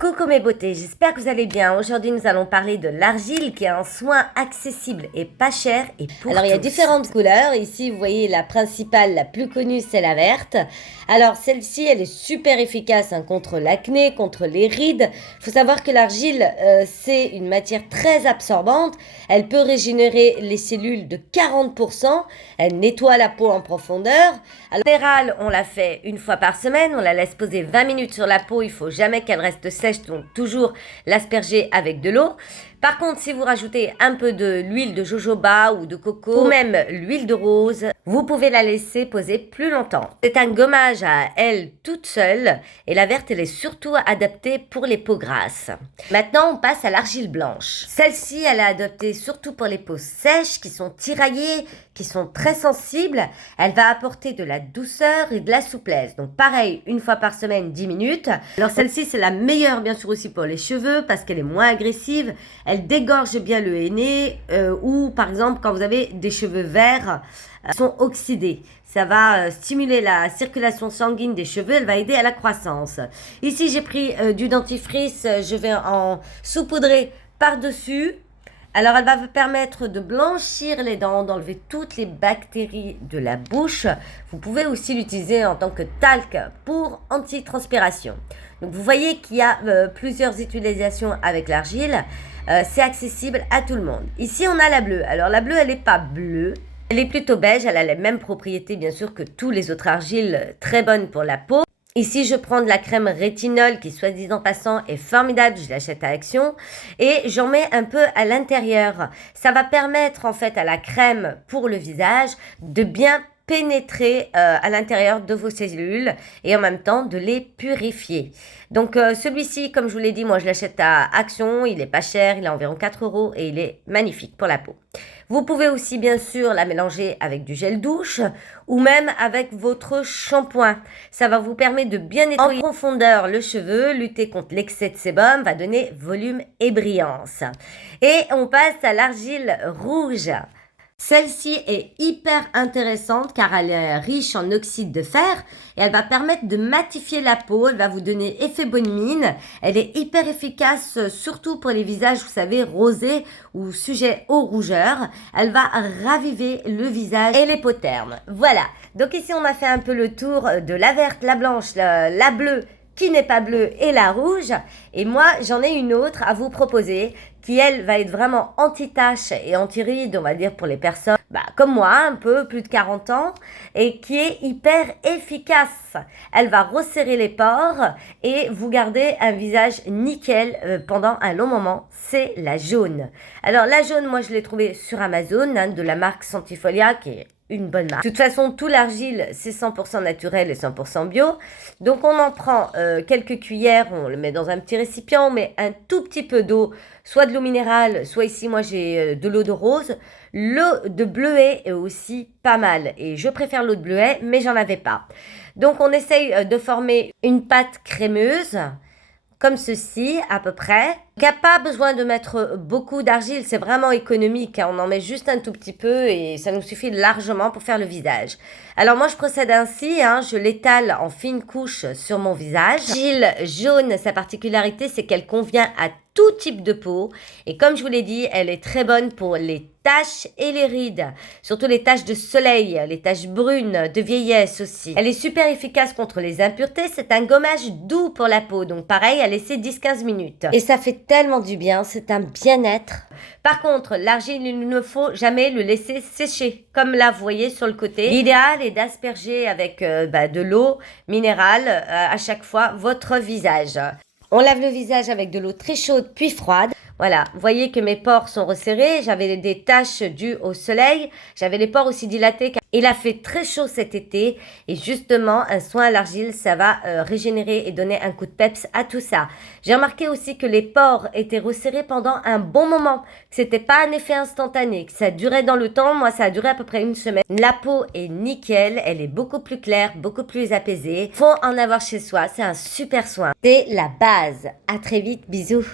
Coucou mes beautés, j'espère que vous allez bien. Aujourd'hui, nous allons parler de l'argile qui est un soin accessible et pas cher et pour Alors, il y a tous. différentes couleurs. Ici, vous voyez la principale, la plus connue, c'est la verte. Alors, celle-ci, elle est super efficace contre l'acné, contre les rides. Il faut savoir que l'argile, c'est une matière très absorbante. Elle peut régénérer les cellules de 40%. Elle nettoie la peau en profondeur. En général, on la fait une fois par semaine. On la laisse poser 20 minutes sur la peau. Il faut jamais qu'elle reste sèche, donc toujours l'asperger avec de l'eau. Par contre, si vous rajoutez un peu de l'huile de jojoba ou de coco ou même l'huile de rose, vous pouvez la laisser poser plus longtemps. C'est un gommage à elle toute seule et la verte, elle est surtout adaptée pour les peaux grasses. Maintenant, on passe à l'argile blanche. Celle-ci, elle est adaptée surtout pour les peaux sèches qui sont tiraillées, qui sont très sensibles. Elle va apporter de la douceur et de la souplesse. Donc pareil, une fois par semaine, 10 minutes. Alors celle-ci, c'est la meilleure bien sûr aussi pour les cheveux parce qu'elle est moins agressive. Elle dégorge bien le henné ou par exemple quand vous avez des cheveux verts sont oxydés. Ça va stimuler la circulation sanguine des cheveux, elle va aider à la croissance. Ici j'ai pris du dentifrice, je vais en saupoudrer par-dessus. Alors elle va vous permettre de blanchir les dents, d'enlever toutes les bactéries de la bouche. Vous pouvez aussi l'utiliser en tant que talc pour anti-transpiration. Donc vous voyez qu'il y a plusieurs utilisations avec l'argile. C'est accessible à tout le monde. Ici, on a la bleue. Alors, la bleue, elle n'est pas bleue. Elle est plutôt beige. Elle a les mêmes propriétés, bien sûr, que tous les autres argiles. Très bonne pour la peau. Ici, je prends de la crème rétinol qui, soit dit en passant, est formidable. Je l'achète à Action. Et j'en mets un peu à l'intérieur. Ça va permettre, en fait, à la crème pour le visage de bien pénétrer à l'intérieur de vos cellules et en même temps de les purifier. Donc celui-ci, comme je vous l'ai dit, moi je l'achète à Action, il est pas cher, il est environ 4 € et il est magnifique pour la peau. Vous pouvez aussi bien sûr la mélanger avec du gel douche ou même avec votre shampoing. Ça va vous permettre de bien nettoyer en profondeur le cheveu, lutter contre l'excès de sébum, va donner volume et brillance. Et on passe à l'argile rouge. Celle-ci est hyper intéressante car elle est riche en oxyde de fer et elle va permettre de matifier la peau, elle va vous donner effet bonne mine. Elle est hyper efficace surtout pour les visages, vous savez, rosés ou sujets aux rougeurs. Elle va raviver le visage et les peaux ternes. Voilà, donc ici on a fait un peu le tour de la verte, la blanche, la bleue, qui n'est pas bleue et la rouge. Et moi, j'en ai une autre à vous proposer qui, elle, va être vraiment anti-taches et anti-rides, on va dire, pour les personnes comme moi, un peu plus de 40 ans, et qui est hyper efficace. Elle va resserrer les pores et vous garder un visage nickel pendant un long moment. C'est la jaune. Alors, la jaune, moi, je l'ai trouvée sur Amazon, de la marque Santifolia, qui est une bonne marque. De toute façon, tout l'argile, c'est 100% naturel et 100% bio. Donc, on en prend quelques cuillères, on le met dans un petit récipient, on met un tout petit peu d'eau, soit de l'eau minérale, soit ici, moi, j'ai de l'eau de rose. L'eau de bleuet est aussi pas mal et je préfère l'eau de bleuet, mais j'en avais pas. Donc, on essaye de former une pâte crémeuse, comme ceci à peu près. Il n'y a pas besoin de mettre beaucoup d'argile, c'est vraiment économique, on en met juste un tout petit peu et ça nous suffit largement pour faire le visage. Alors moi je procède ainsi, je l'étale en fine couche sur mon visage. L'argile jaune, sa particularité c'est qu'elle convient à tout type de peau et comme je vous l'ai dit, elle est très bonne pour les taches et les rides, surtout les taches de soleil, les taches brunes, de vieillesse aussi. Elle est super efficace contre les impuretés, c'est un gommage doux pour la peau, donc pareil à laisser 10-15 minutes. Et ça fait tellement du bien, c'est un bien-être. Par contre, l'argile, il ne faut jamais le laisser sécher, comme là vous voyez sur le côté. L'idéal est d'asperger avec de l'eau minérale à chaque fois votre visage. On lave le visage avec de l'eau très chaude puis froide. Voilà, vous voyez que mes pores sont resserrés, j'avais des taches dues au soleil, j'avais les pores aussi dilatés. Il a fait très chaud cet été et justement, un soin à l'argile, ça va régénérer et donner un coup de peps à tout ça. J'ai remarqué aussi que les pores étaient resserrés pendant un bon moment, que c'était pas un effet instantané, que ça durait dans le temps. Moi, ça a duré à peu près une semaine. La peau est nickel, elle est beaucoup plus claire, beaucoup plus apaisée. Faut en avoir chez soi, c'est un super soin. C'est la base. À très vite, bisous.